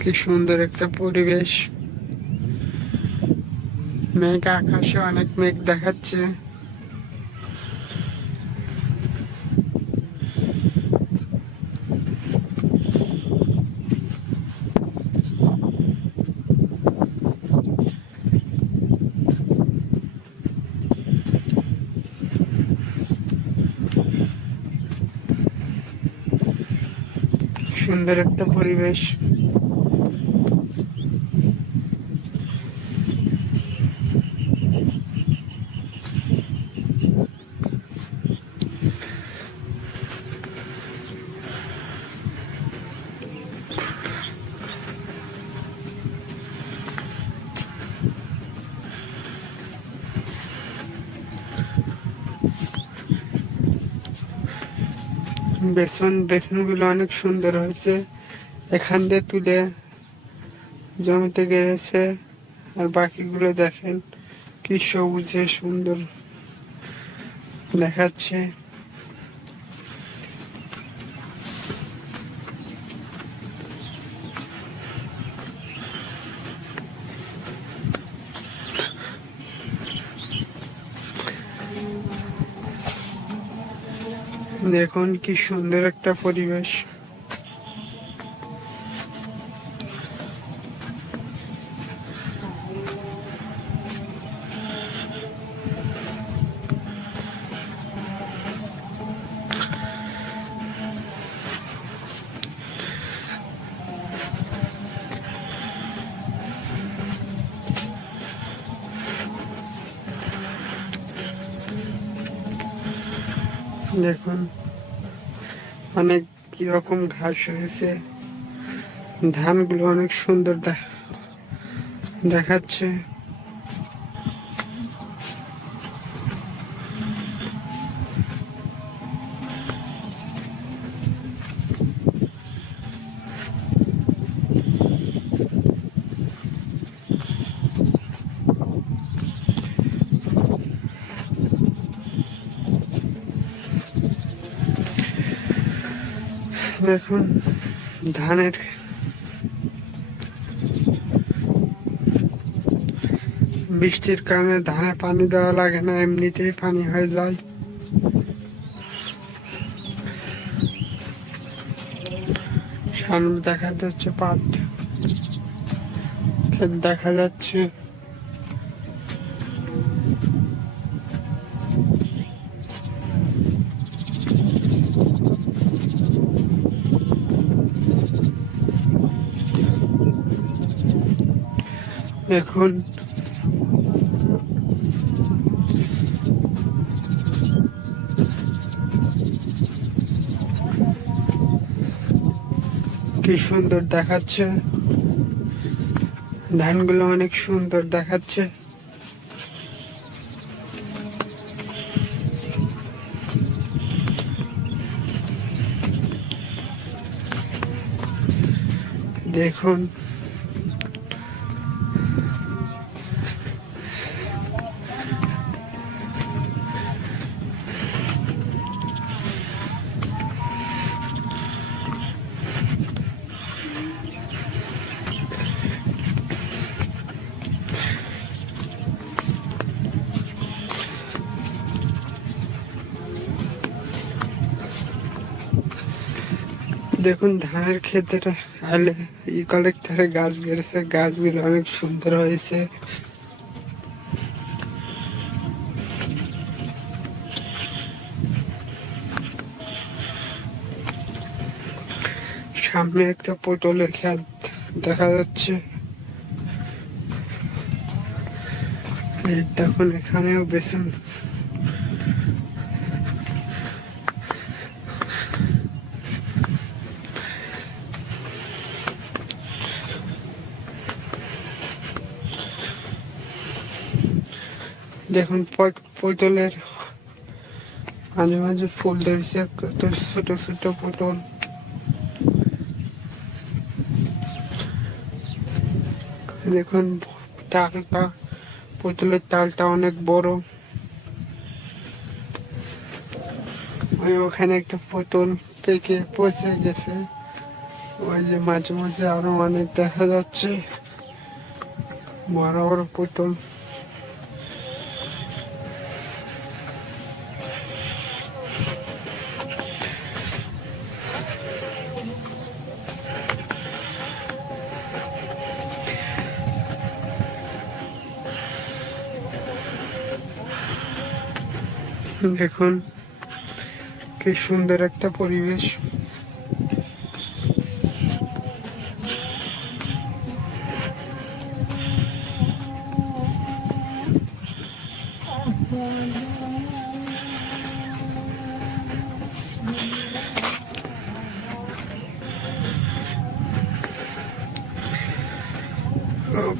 কি সুন্দর একটা পরিবেশ। মেঘ, আকাশে অনেক মেঘ দেখাচ্ছে। সুন্দর একটা পরিবেশ। বেসনগুলো অনেক সুন্দর হয়েছে, এখান দিয়ে তুলে জমিতে গেড়েছে। আর বাকিগুলো দেখেন কি সবুজে সুন্দর দেখাচ্ছে। দেখুন কি সুন্দর একটা পরিবেশ। দেখুন অনেক কিরকম ঘাস হয়েছে, ধানগুলো অনেক সুন্দর দেখাচ্ছে। দেখুন ধানের বৃষ্টির কারণে ধানে পানি দেওয়া লাগে না, এমনিতেই পানি হয়ে যায়। সামনে দেখা যাচ্ছে পাট ক্ষেত দেখা যাচ্ছে। দেখুন কি সুন্দর দেখাচ্ছে, ধানগুলো অনেক সুন্দর দেখাচ্ছে। দেখুন দেখুন ধানের ক্ষেতের আলে কালেক্টরে গাছ গেড়েছে, গাছগুলো অনেক সুন্দর হয়েছে। সামনে একটা পটলের ক্ষেত দেখা যাচ্ছে। দেখুন এখানেও বেসন, দেখুন পটলের মাঝে মাঝে ফুল ধরেছে, কত ছোট ছোট পটল। দেখুন তালটা, পটলের তালটা অনেক বড়। ওখানে একটা পটল পেকে পচে গেছে, ওই যে মাঝে মাঝে আরো অনেক দেখা যাচ্ছে বড় বড় পুতুল। দেখুন কি সুন্দর একটা পরিবেশ।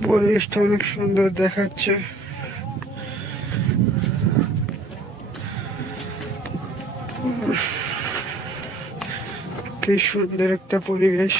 পরিবেশটা অনেক সুন্দর দেখাচ্ছে। কি সুন্দর একটা পরিবেশ।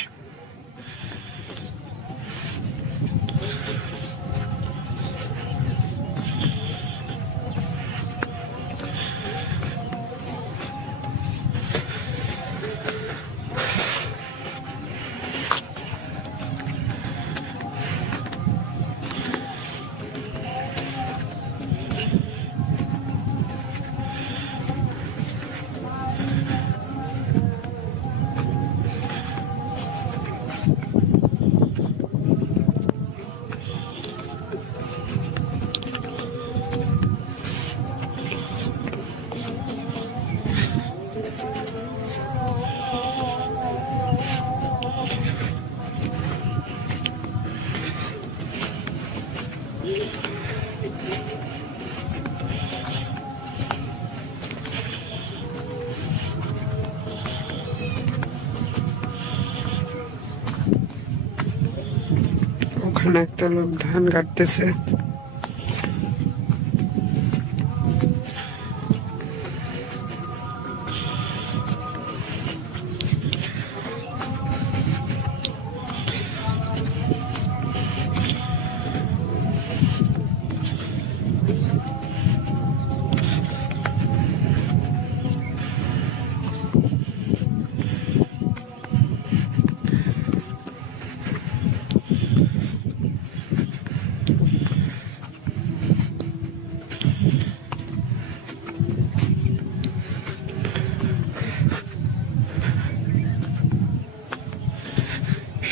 ওখানে একটা লোক ধান কাটতেছে।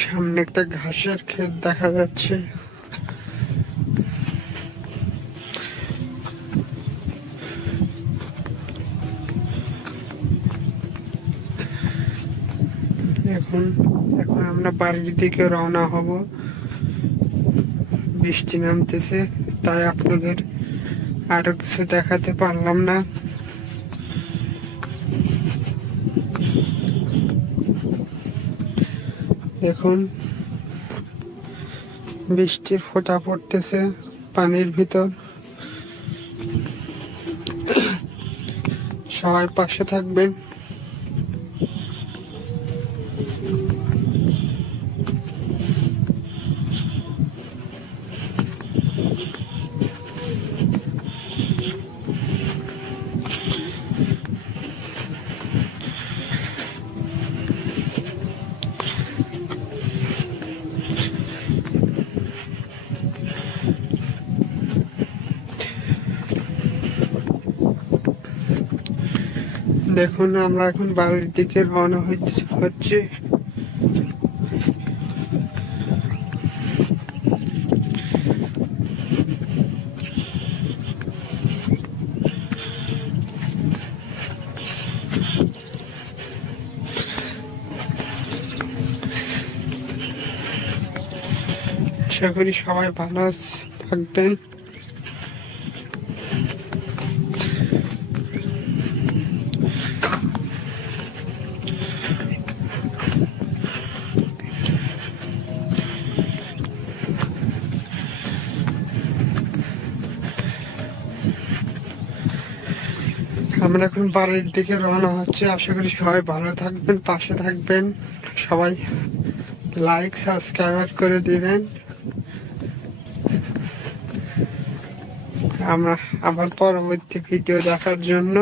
সামনে একটা ঘাসের ক্ষেত দেখা যাচ্ছে। এখন আমরা বাড়ির দিকে রওনা হব। বৃষ্টি নামতেছে, তাই আপনাদের আরো কিছু দেখাতে পারলাম না। দেখুন বৃষ্টির ফোঁটা পড়তেছে পানির ভিতর। সবাই পাশে থাকবেন। দেখুন আমরা এখন বাড়ির দিকে রওনা হচ্ছে। আশা করি সবাই ভালো থাকবেন। আমরা এখন বাড়ির দিকে রওনা হচ্ছে। আশা করি সবাই ভালো থাকবেন, পাশে থাকবেন। সবাই লাইক সাবস্ক্রাইব করে দিবেন। আমরা আবার পরবর্তী ভিডিও দেখার জন্য